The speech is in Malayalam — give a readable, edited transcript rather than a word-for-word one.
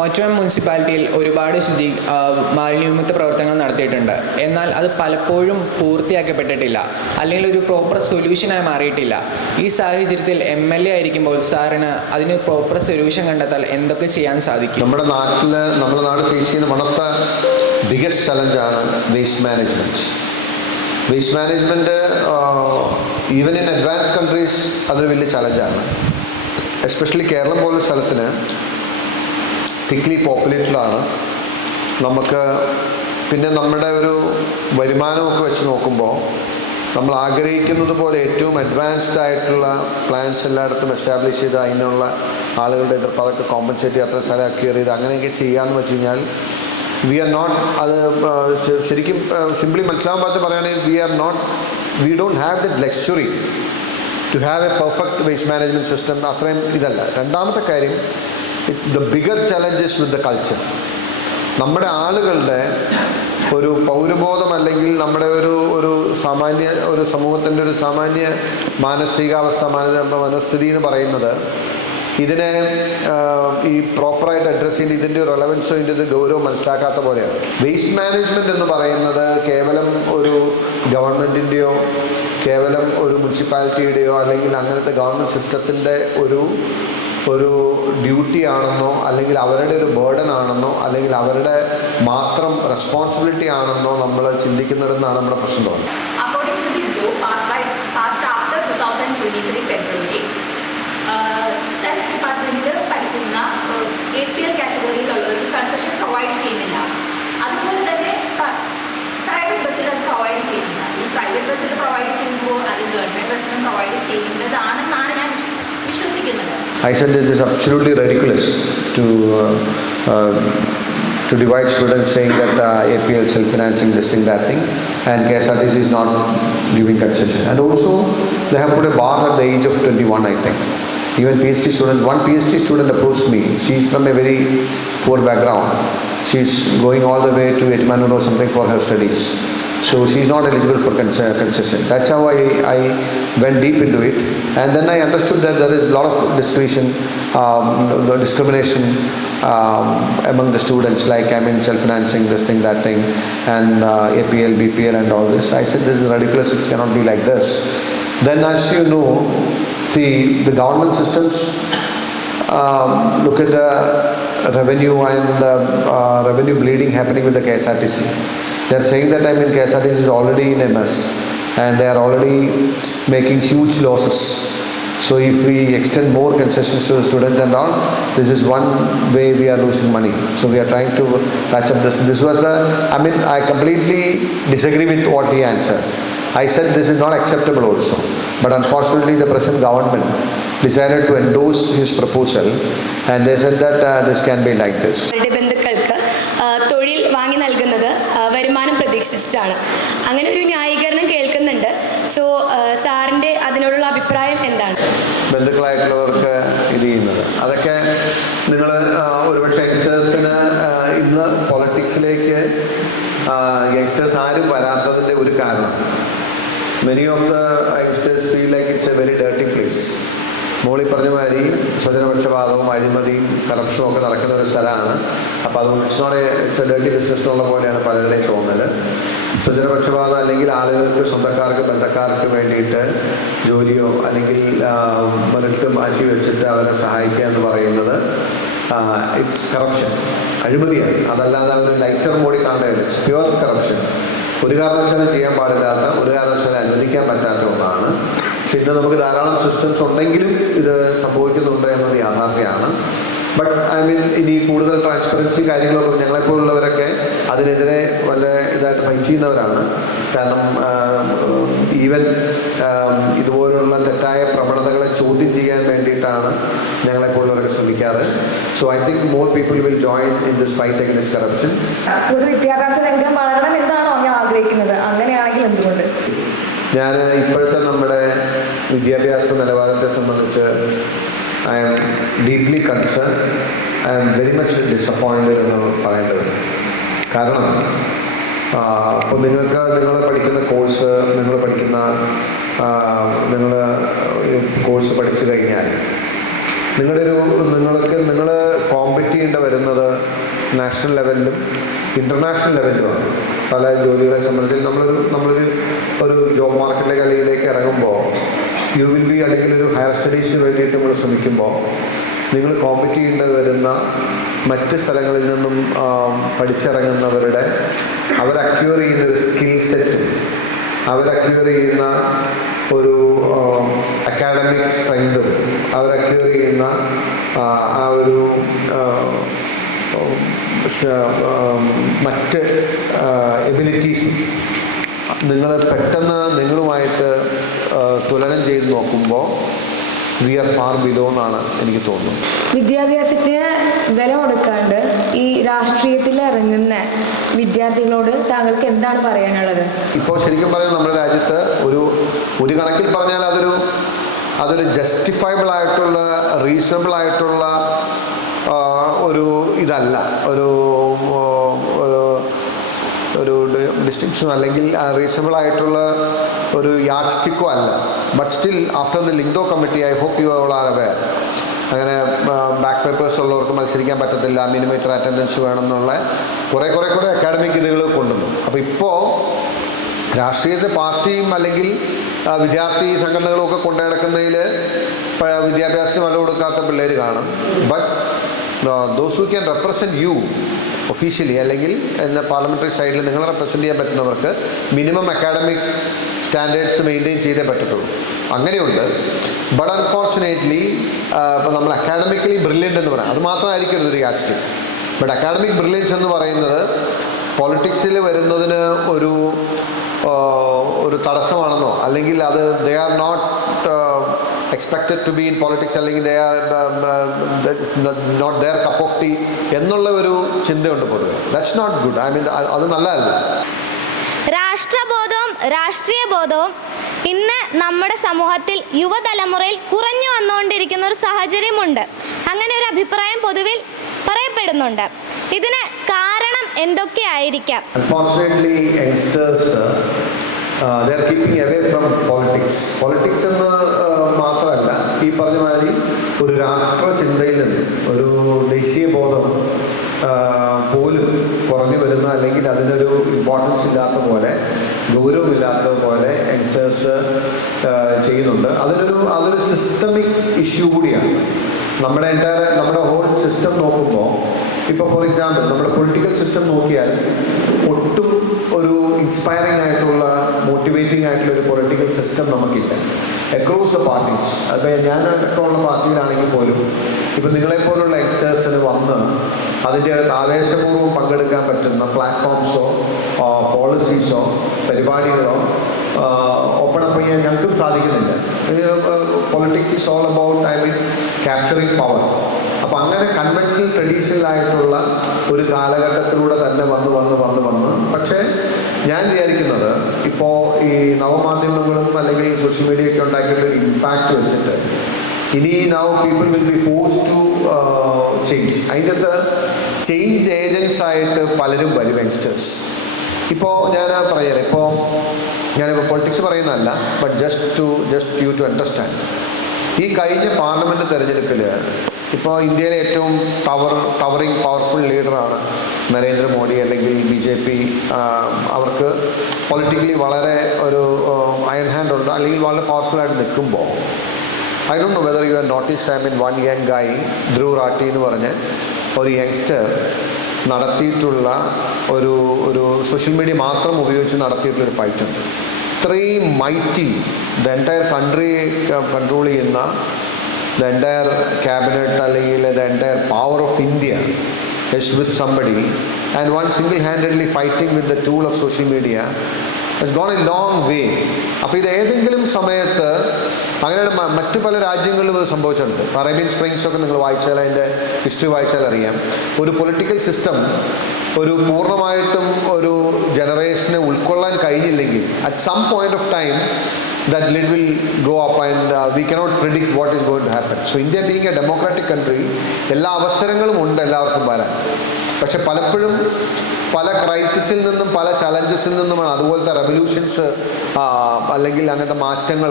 മൂവാറ്റുപുഴ മുനിസിപ്പാലിറ്റിയിൽ ഒരുപാട് മാലിന്യവിമുക്ത പ്രവർത്തനങ്ങൾ നടത്തിയിട്ടുണ്ട്. എന്നാൽ അത് പലപ്പോഴും പൂർത്തിയാക്കപ്പെട്ടിട്ടില്ല, അല്ലെങ്കിൽ ഒരു പ്രോപ്പർ സൊല്യൂഷനായി മാറിയിട്ടില്ല. ഈ സാഹചര്യത്തിൽ MLA ആയിരിക്കുമ്പോൾ സാറിന് അതിന് പ്രോപ്പർ സൊല്യൂഷൻ കണ്ടെത്താൻ എന്തൊക്കെ ചെയ്യാൻ സാധിക്കും? നമ്മുടെ നാട് ഫേസ് ചെയ്യുന്ന വൺ ഓഫ് ദ ബിഗസ്റ്റ് ചലഞ്ചാണ് waste management. Waste management even in advance countries അതൊരു വലിയ ചലഞ്ചാണ്. എസ്പെഷ്യലി കേരളം പോലൊരു സ്ഥലത്തിന് തിക്ലി പോപ്പുലേറ്റഡാണ്. നമുക്ക് പിന്നെ നമ്മുടെ ഒരു വരുമാനമൊക്കെ വെച്ച് നോക്കുമ്പോൾ നമ്മൾ ആഗ്രഹിക്കുന്നത് പോലെ ഏറ്റവും അഡ്വാൻസ്ഡ് ആയിട്ടുള്ള പ്ലാൻസ് എല്ലായിടത്തും എസ്റ്റാബ്ലിഷ് ചെയ്ത് അതിനുള്ള ആളുകളുടെ എതിർപ്പ് അതൊക്കെ കോമ്പൻസേറ്റ് ചെയ്ത് അത്ര സ്ഥലം അക്യൂർ ചെയ്ത് അങ്ങനെയൊക്കെ ചെയ്യാമെന്ന് വെച്ച് കഴിഞ്ഞാൽ വി ആർ നോട്ട്, അത് ശരിക്കും സിംപ്ലി മനസ്സിലാവാൻ പാകത്ത് പറയുകയാണെങ്കിൽ we don't have the luxury to have a perfect waste management system. അത്രയും ഇതല്ല. രണ്ടാമത്തെ കാര്യം, the bigger challenges with the culture. നമ്മുടെ ആളുകളുടെ ഒരു പൗരബോധം അല്ലെങ്കിൽ നമ്മുടെ ഒരു സമൂഹത്തിൻ്റെ ഒരു സാമാന്യ മാനസികാവസ്ഥ മനസ്ഥിതി എന്ന് പറയുന്നത് ഇതിനെ ഈ പ്രോപ്പറായിട്ട് അഡ്രസ്സ് ചെയ്യുന്ന ഇതിൻ്റെ റെലവൻസോ ഇതിൻ്റെ ഒരു ഗൗരവം മനസ്സിലാക്കാത്ത പോലെയാണ്. വേസ്റ്റ് മാനേജ്മെൻറ്റ് എന്ന് പറയുന്നത് കേവലം ഒരു ഗവൺമെൻറ്റിൻ്റെയോ കേവലം ഒരു മുനിസിപ്പാലിറ്റിയുടെയോ അല്ലെങ്കിൽ അങ്ങനത്തെ ഗവൺമെൻറ് സിസ്റ്റത്തിൻ്റെ ഒരു ഡ്യൂട്ടി ആണെന്നോ അല്ലെങ്കിൽ അവരുടെ ഒരു ബേർഡൻ ആണെന്നോ അല്ലെങ്കിൽ അവരുടെ മാത്രം റെസ്പോൺസിബിലിറ്റി ആണെന്നോ നമ്മൾ ചിന്തിക്കുന്നതെന്നാണ് നമ്മുടെ പ്രശ്നം തോന്നുന്നത്. പഠിക്കുന്ന APL കാറ്റഗറിയിലുള്ളവർക്ക് കൺസെഷൻ പ്രൊവൈഡ് ചെയ്യുന്നില്ല. അതുപോലെ തന്നെ പ്രൈവറ്റ് ബസ്സിൽ അത് പ്രൊവൈഡ് ചെയ്യുന്നില്ല. ഈ പ്രൈവറ്റ് ബസ്സിൽ പ്രൊവൈഡ് ചെയ്യുമ്പോൾ അത് ഗവൺമെൻറ് ബസ്സിലും പ്രൊവൈഡ് ചെയ്യേണ്ടതാണെന്നാണ് ഞാൻ വിശ്വസിക്കുന്നത്. I said this is absolutely ridiculous to divide students saying that APL self-financing this thing, that thing, and KSRTC is not giving concession. And also they have put a bar at the age of 21, I think. Even one PhD student approached me. She's from a very poor background. She's going all the way to Etmanur or something for her studies. So she's not eligible for concession. That's how I went deep into it. And then I understood that there is a lot of discrimination among the students, like self-financing, this thing, that thing, and APL, BPL and all this. I said, this is ridiculous, it cannot be like this. Then as you know, see, the government systems look at the revenue and the revenue bleeding happening with the KSRTC. They are saying that KSRTC is already in a mess and they are already making huge losses. So if we extend more concessions to the students and all, this is one way we are losing money. So we are trying to patch up this. This was I completely disagree with what he answered. I said this is not acceptable also. But unfortunately the present government decided to endorse his proposal and they said that this can be like this. തൊഴിൽ വാങ്ങി നൽകുന്നത് വരുമാനം പ്രതീക്ഷിച്ചിട്ടാണ്. അങ്ങനെ ഒരു ന്യായീകരണം കേൾക്കുന്നുണ്ട്. സോ സാറിൻ്റെ അതിനോടുള്ള അഭിപ്രായം എന്താണ്? ബന്ധുക്കളായിട്ടുള്ളവർക്ക് ഇത് ചെയ്യുന്നത് അതൊക്കെ നിങ്ങൾ ഒരുപക്ഷെ യങ്സ്റ്റേഴ്സിന് ഇന്ന് പൊളിറ്റിക്സിലേക്ക് യങ്സ്റ്റേഴ്സ് ആരും വരാത്തതിൻ്റെ ഒരു കാരണം, many of the youngsters feel like it's a very dirty place. മോളി പറഞ്ഞ മാതിരി സ്വജനപക്ഷപാതവും അഴിമതിയും കറപ്ഷനും ഒക്കെ നടക്കുന്ന ഒരു സ്ഥലമാണ്. അപ്പോൾ അതുകൊണ്ട് ഇറ്റ്സ് എ ഡേർട്ടി ബിസിനസ് എന്നുള്ള പോലെയാണ് പലരുടെയും തോന്നൽ. സ്വജനപക്ഷപാതം അല്ലെങ്കിൽ ആളുകൾക്ക് സ്വന്തക്കാർക്ക് ബന്ധക്കാർക്ക് വേണ്ടിയിട്ട് ജോലിയോ അല്ലെങ്കിൽ മെറിറ്റ് മാറ്റി വെച്ചിട്ട് അവരെ സഹായിക്കുക എന്ന് പറയുന്നത് ഇറ്റ്സ് കറപ്ഷൻ, അഴിമതിയാണ്. അതല്ലാതെ അവർ ലൈറ്റർ മോഡി കാണേണ്ടത് ഇറ്റ്സ് പ്യുവർ കറപ്ഷൻ. ഒരു കാരണവശാലും ചെയ്യാൻ പാടില്ലാത്ത, ഒരു കാരണവശാലും അനുവദിക്കാൻ പറ്റാത്ത ഒന്നാണ്. പക്ഷെ ഇന്ന് നമുക്ക് ധാരാളം സിസ്റ്റംസ് ഉണ്ടെങ്കിലും ഇത് സംഭവിക്കുന്നുണ്ട് എന്നത് യാഥാർത്ഥ്യമാണ്. ബട്ട് ഇനി കൂടുതൽ ട്രാൻസ്പെറൻസി കാര്യങ്ങളൊക്കെ ഞങ്ങളെപ്പോലുള്ളവരൊക്കെ അതിനെതിരെ വളരെ ഇതായിട്ട് ഫൈറ്റ് ചെയ്യുന്നവരാണ്. കാരണം ഈവൻ ഇതുപോലുള്ള തെറ്റായ പ്രവണതകളെ ചോദ്യം ചെയ്യാൻ വേണ്ടിയിട്ടാണ് ഞങ്ങളെപ്പോലുള്ളവരൊക്കെ ശ്രമിക്കാറ്. So I think more people will join in this fight against corruption. ഒരു വിദ്യാഭ്യാസ രംഗം വളരണം എന്നാണോ ഞാൻ ആഗ്രഹിക്കുന്നത്? അങ്ങനെയാണെങ്കിൽ എന്തുകൊണ്ട്? ഞാൻ ഇപ്പോഴത്തെ നമ്മുടെ വിദ്യാഭ്യാസ നിലവാരത്തെ സംബന്ധിച്ച് I am deeply concern. I am very much disappointed എന്ന് പറയേണ്ടത്. കാരണം അപ്പോൾ നിങ്ങൾ പഠിക്കുന്ന കോഴ്സ് നിങ്ങൾ കോഴ്സ് പഠിച്ചു കഴിഞ്ഞാൽ നിങ്ങൾ കോമ്പറ്റ് ചെയ്യേണ്ട വരുന്നത് നാഷണൽ ലെവലിലും ഇൻ്റർനാഷണൽ ലെവലിലുമാണ്. പല ജോലികളെ സംബന്ധിച്ച് നമ്മളൊരു ജോബ് മാർക്കറ്റിലേക്ക് അല്ലെങ്കിൽ ഇറങ്ങുമ്പോൾ യു വിൽ ബി അല്ലെങ്കിൽ ഒരു ഹയർ സ്റ്റഡീസിന് വേണ്ടിയിട്ട് നമ്മൾ ശ്രമിക്കുമ്പോൾ നിങ്ങൾ കോമ്പറ്റ് ചെയ്യേണ്ടി വരുന്ന മറ്റ് സ്ഥലങ്ങളിൽ നിന്നും പഠിച്ചിറങ്ങുന്നവരുടെ അവർ അക്യൂർ ചെയ്യുന്ന ഒരു സ്കിൽ സെറ്റും അവർ അക്യൂർ ചെയ്യുന്ന ഒരു അക്കാഡമിക് സ്ട്രെങ്തും അവർ അക്യൂർ ചെയ്യുന്ന ആ ഒരു മറ്റ് എബിലിറ്റീസും നിങ്ങൾ പെട്ടെന്ന് നിങ്ങളുമായിട്ട് തുലനം ചെയ്ത് നോക്കുമ്പോൾ വി ആർ ഫാർ ബിലോ എന്നാണ് എനിക്ക് തോന്നുന്നത്. വിദ്യാഭ്യാസത്തിന് വില കൊടുക്കാണ്ട് ഈ രാഷ്ട്രീയത്തിൽ ഇറങ്ങുന്ന വിദ്യാർത്ഥികളോട് താങ്കൾക്ക് എന്താണ് പറയാനുള്ളത്? ഇപ്പോൾ ശരിക്കും പറഞ്ഞാൽ നമ്മുടെ രാജ്യത്ത് ഒരു കണക്കിൽ പറഞ്ഞാൽ അതൊരു ജസ്റ്റിഫയബിൾ ആയിട്ടുള്ള റീസണബിൾ ആയിട്ടുള്ള ഒരു ഇതല്ല, ഒരു ഡിസ്റ്റിങ്ഷൻ അല്ലെങ്കിൽ റീസണബിൾ ആയിട്ടുള്ള ഒരു യാർഡ് സ്റ്റിക്കോ അല്ല. But still after the Lyngdoh committee I hope you all are aware. അങ്ങനെ ബാക്ക് പേപ്പേഴ്സ് ഉള്ളവർക്ക് മത്സരിക്കാൻ പറ്റത്തില്ല, മിനിമം ഇത്ര അറ്റൻഡൻസ് വേണമെന്നുള്ള കുറേ അക്കാഡമിക് ഇതുകൾ കൊണ്ടുവന്നു. അപ്പോൾ ഇപ്പോൾ രാഷ്ട്രീയത്തെ പാർട്ടിയും അല്ലെങ്കിൽ വിദ്യാർത്ഥി സംഘടനകളും ഒക്കെ കൊണ്ടു നടക്കുന്നതിൽ വിദ്യാഭ്യാസത്തിന് വില കൊടുക്കാത്ത പിള്ളേർ കാണും. But those who can represent you officially അല്ലെങ്കിൽ എന്ന പാർലമെൻ്ററി സൈഡിൽ നിങ്ങളെ റെപ്രസെൻറ്റ് ചെയ്യാൻ പറ്റുന്നവർക്ക് മിനിമം അക്കാഡമിക് സ്റ്റാൻഡേർഡ്സ് മെയിൻറ്റെയിൻ ചെയ്തേ പറ്റത്തുള്ളൂ. അങ്ങനെയുണ്ട്. ബട്ട് അൺഫോർച്ചുനേറ്റ്ലി ഇപ്പോൾ നമ്മൾ അക്കാഡമിക്കലി ബ്രില്യൻ്റ് എന്ന് പറയാം, അത് മാത്രമായിരിക്കരുത് ഒരു yard stick. But academic brilliance എന്ന് പറയുന്നത് പൊളിറ്റിക്സിൽ വരുന്നതിന് ഒരു തടസ്സമാണെന്നോ അല്ലെങ്കിൽ അത് they are not expected to be in politics അല്ലെങ്കിൽ they are not their cup of tea എന്നുള്ള ഒരു ചിന്തയുണ്ട് പൊതുവെ. That's not good. I mean അത് നല്ലതല്ല. രാഷ്ട്രബോധവും രാഷ്ട്രീയ ബോധവും ഇന്ന് നമ്മുടെ സമൂഹത്തിൽ യുവതലമുറയിൽ കുറഞ്ഞു വന്നുകൊണ്ടിരിക്കുന്ന ഒരു സാഹചര്യമുണ്ട്. അങ്ങനെ ഒരു അഭിപ്രായം പൊതുവിൽ പറയപ്പെടുന്നുണ്ട്. ഇതിന് കാരണം എന്തൊക്കെയായിരിക്കാം? Unfortunately youngsters they are keeping away from politics. Politics എന്ന് മാത്രമല്ല, ഈ പറഞ്ഞ മാതിരി ഒരു രാഷ്ട്ര ചിന്തയിൽ നിന്ന് ഒരു ദേശീയ ബോധം പോലും കുറഞ്ഞു വരുന്ന അല്ലെങ്കിൽ അതിനൊരു ഇമ്പോർട്ടൻസ് ഇല്ലാത്ത പോലെ ഗൗരവമില്ലാത്ത പോലെ യങ്സ്റ്റേഴ്സ് ചെയ്യുന്നുണ്ട്. അതൊരു സിസ്റ്റമിക് ഇഷ്യൂ കൂടിയാണ്. നമ്മുടെ ഹോൾ സിസ്റ്റം നോക്കുമ്പോൾ ഇപ്പോൾ ഫോർ എക്സാമ്പിൾ നമ്മുടെ പൊളിറ്റിക്കൽ സിസ്റ്റം നോക്കിയാൽ ഒട്ടും ഒരു ഇൻസ്പയറിംഗ് ആയിട്ടുള്ള മോട്ടിവേറ്റിംഗ് ആയിട്ടുള്ള ഒരു പൊളിറ്റിക്കൽ സിസ്റ്റം നമുക്കില്ല അക്രോസ് ദ പാർട്ടീസ്. അപ്പോൾ ഞാനൊക്കെ ഉള്ള പാർട്ടിയിലാണെങ്കിൽ പോലും ഇപ്പം നിങ്ങളെപ്പോലുള്ള യങ്സ്റ്റേഴ്സിന് വന്ന് അതിൻ്റെ ആവേശപൂർവ്വം പങ്കെടുക്കാൻ പറ്റുന്ന പ്ലാറ്റ്ഫോംസോ പോളിസീസോ പരിപാടികളോ ഓപ്പൺ അപ്പ് ചെയ്യാൻ ഞങ്ങൾക്കും സാധിക്കുന്നില്ല. Politics is all about capturing power. അപ്പം അങ്ങനെ കൺവെൻഷണൽ ട്രഡീഷണൽ ആയിട്ടുള്ള ഒരു കാലഘട്ടത്തിലൂടെ തന്നെ വന്ന് പക്ഷേ ഞാൻ വിചാരിക്കുന്നത് ഇപ്പോൾ ഈ നവമാധ്യമങ്ങളും അല്ലെങ്കിൽ സോഷ്യൽ മീഡിയയൊക്കെ ഉണ്ടാക്കിയിട്ടൊരു ഇമ്പാക്റ്റ് വെച്ചിട്ട് ഇനി now people will be force to change. അതിൻ്റെ അകത്ത് ചേഞ്ച് ഏജൻസ് ആയിട്ട് പലരും വരും യങ്സ്റ്റേഴ്സ്. ഇപ്പോൾ ഞാൻ പറയാം, ഞാനിപ്പോൾ പൊളിറ്റിക്സ് പറയുന്നതല്ല, but just you to understand. ഈ കഴിഞ്ഞ പാർലമെൻറ്റ് തെരഞ്ഞെടുപ്പിൽ ഇപ്പോൾ ഇന്ത്യയിലെ ഏറ്റവും പവർഫുൾ ലീഡറാണ് നരേന്ദ്രമോദി അല്ലെങ്കിൽ BJP. അവർക്ക് പൊളിറ്റിക്കലി വളരെ ഒരു അയൺ ഹാൻഡ് ഉണ്ട് അല്ലെങ്കിൽ വളരെ പവർഫുള്ളായിട്ട് നിൽക്കുമ്പോൾ I don't know whether you are noticed I mean one young guy Dhruv റാട്ടി എന്ന് പറഞ്ഞ് ഒരു യങ്സ്റ്റർ നടത്തിയിട്ടുള്ള ഒരു സോഷ്യൽ മീഡിയ മാത്രം ഉപയോഗിച്ച് നടത്തിയിട്ടുള്ളൊരു ഫൈറ്റുണ്ട്. ഇത്രയും mighty the entire country control ചെയ്യുന്ന the entire cabinet അല്ലെങ്കിൽ the entire power of India is with somebody and one single-handedly fighting with the tool of social media has gone a long way. അപ്പോൾ ഇത് ഏതെങ്കിലും സമയത്ത് അങ്ങനെയാണ് മറ്റു പല രാജ്യങ്ങളിലും ഇത് സംഭവിച്ചിട്ടുണ്ട്. അറേബ്യൻ സ്പ്രിങ്സ് ഒക്കെ നിങ്ങൾ വായിച്ചാൽ അതിൻ്റെ ഹിസ്റ്ററി വായിച്ചാൽ അറിയാം. ഒരു പൊളിറ്റിക്കൽ സിസ്റ്റം ഒരു പൂർണ്ണമായിട്ടും ഒരു ജനറേഷനെ ഉൾക്കൊള്ളാൻ കഴിഞ്ഞില്ലെങ്കിൽ at some point of time that lid will go up and we cannot predict what is going to happen. So India being a democratic country, എല്ലാ അവസരങ്ങളും ഉണ്ട് എല്ലാവർക്കും വരാൻ. പക്ഷെ പലപ്പോഴും പല ക്രൈസിസിൽ നിന്നും പല ചലഞ്ചസിൽ നിന്നുമാണ് അതുപോലത്തെ റെവല്യൂഷൻസ് അല്ലെങ്കിൽ അങ്ങനത്തെ മാറ്റങ്ങൾ